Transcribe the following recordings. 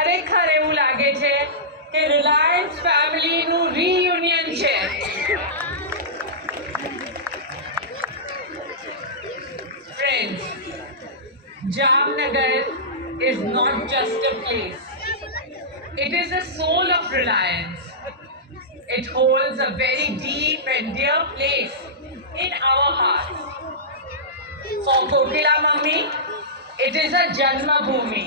ખરેખર એવું લાગે છે કે રિલાયન્સ ફેમિલીનું રિયુનિયન છે. Friends, Jamnagar is not just a place. It is the soul of Reliance. It holds a very deep and dear place in our hearts. For Kokila Mummy, it is a Janma Bhumi,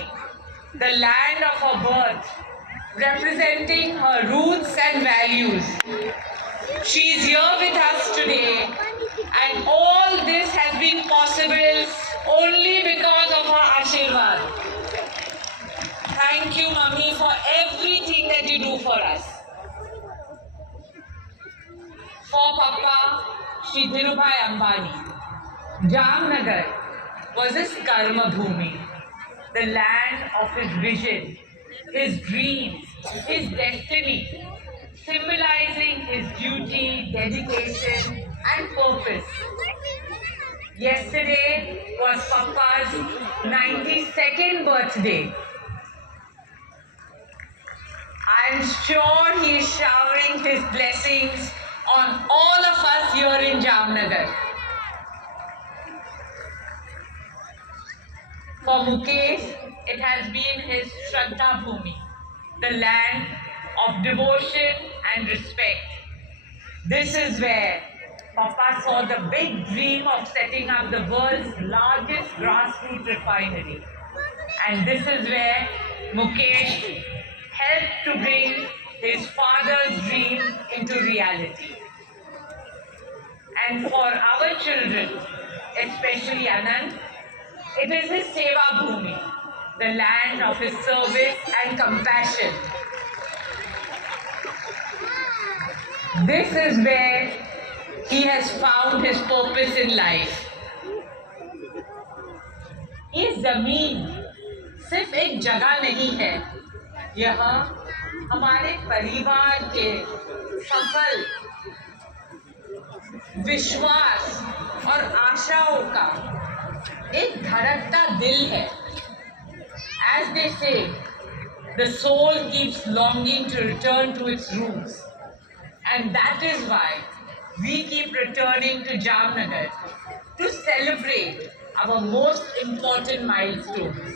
the land of her birth, representing her roots and values. She is here with us today, and all this has been possible only because of her Ashirwad. Thank you, Mummy, for everything that you do for us. For Papa, Shri Dhirubhai Ambani, Jamnagar was his karma bhumi, the land of his vision, his dreams, his destiny, symbolizing his duty, dedication, and purpose. Yesterday was Papa's 92nd birthday. I am sure he is showering his blessings on all of us here in Jamnagar. For Mukesh, it has been his Shraddha Bhumi, the land of devotion and respect. This is where Papa saw the big dream of setting up the world's largest grassroots refinery. And this is where Mukesh helped to bring his father's dream into reality. And for our children, especially Anand, it is his Seva Bhumi, the land of his service and compassion. This is where he has found his purpose in life. ये जमीन सिर्फ एक जगह नहीं है, यह हमारे परिवार के सफल विश्वास और आशाओं का एक धड़कता दिल है. As they say, the soul keeps longing to return to its roots, and that is why we keep returning to Jamnagar to celebrate our most important milestones.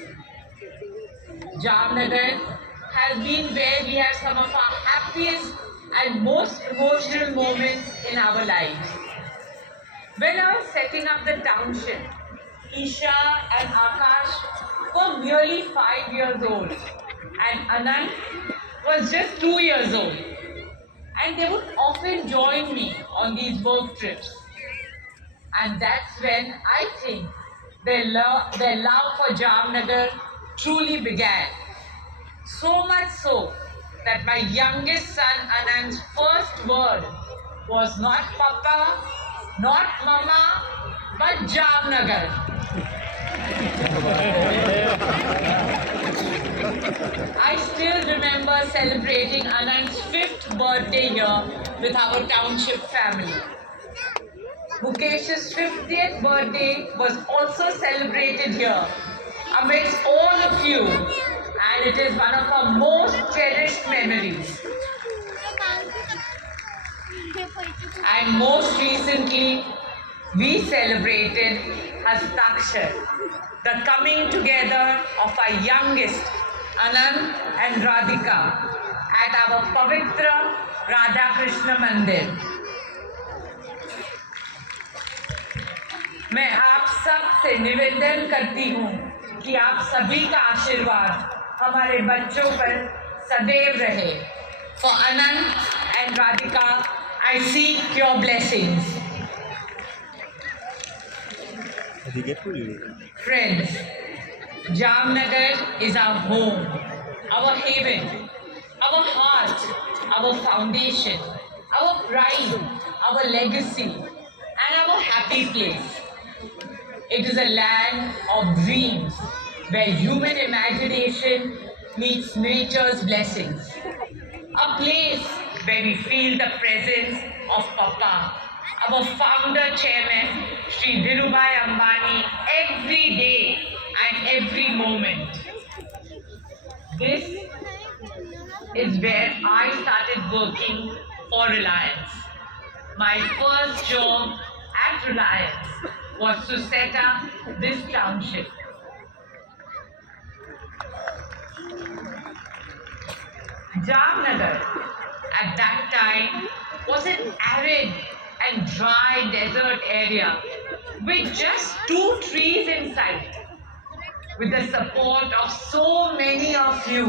Jamnagar has been where we have some of our happiest and most emotional moments in our lives. When I was setting up the township, Isha and Akash were merely 5 years old, and Anand was just 2 years old. And they would often join me on these work trips. And that's when I think their love for Jamnagar truly began. So much so that my youngest son Anand's first word was not Papa, not Mama, but Jamnagar. I still remember celebrating Anand's 5th birthday here with our township family. Mukesh's 50th birthday was also celebrated here amidst all of you, and it is one of our most cherished memories. And most recently, we celebrated Hastakshar, the coming together of our youngest Anand and Radhika at our Pavitra Radha Krishna Mandir. मैं आप सब से निवेदन करती हूँ कि आप सभी का आशीर्वाद हमारे बच्चों पर सदैव रहे. For Anand and Radhika, I seek your blessings. Friends, Jamnagar is our home, our haven, our heart, our foundation, our pride, our legacy, and our happy place. It is a land of dreams where human imagination meets nature's blessings. A place where we feel the presence of Papa, our founder chairman, Shri Dhirubhai Ambani, every day and every moment. This is where I started working for Reliance. My first job at Reliance was to set up this township. Jamnagar at that time was an arid and dry desert area with just 2 trees in sight. With the support of so many of you,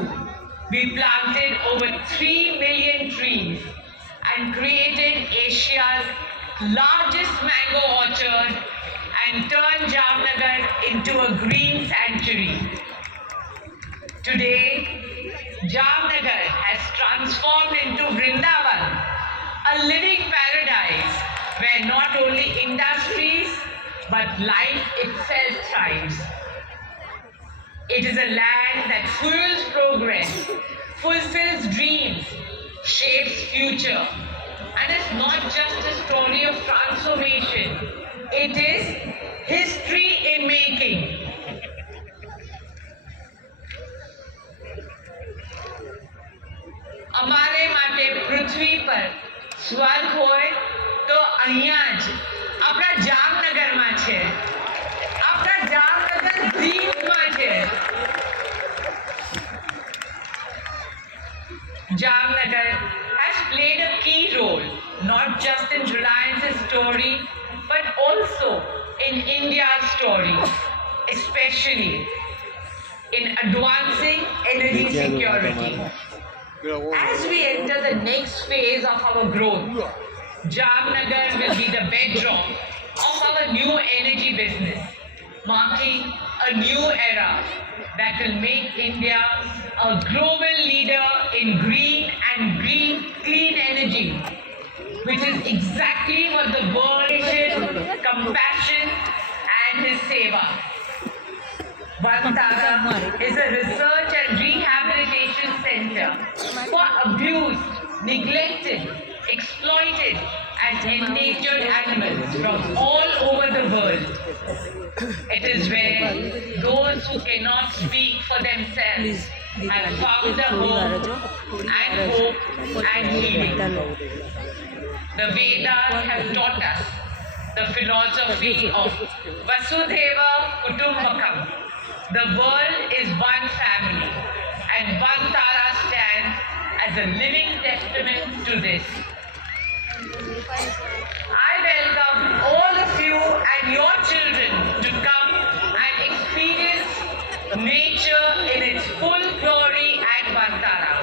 we planted over 3 million trees and created Asia's largest mango orchard and turned Jamnagar into a green sanctuary. Today, Jamnagar has transformed into Vrindavan, a living paradise where not only industries but life itself thrives. It is a land that fuels progress, fulfills dreams, shapes future, and is not just a story of transformation, it is history in making. અમારે માટે પૃથ્વી પર સ્વર્ગ હોય તો અહીંયા જ આપણા જામનગરમાં છે. આપણા જામનગર દ્વીપમાં છે. Jamnagar has played a key role not just in Reliance's story but also in India's story, especially in advancing energy security. As we enter the next phase of our growth, Jamnagar will be the bedrock of our new energy business, marking a new era that will make India a global leader in green and clean energy, which is exactly what the world is, compassion and his seva. Vantara is a research and rehabilitation center for abused, neglected, exploited and endangered animals from all over the world. It is where those who cannot speak for themselves have found a hope and healing. The Vedas have taught us the philosophy of Vasudhaiva Kutumbakam. The world is one family, and Vantara stands as a living testament to this. I welcome all of you and your children to come and experience nature in its full glory at Vantara.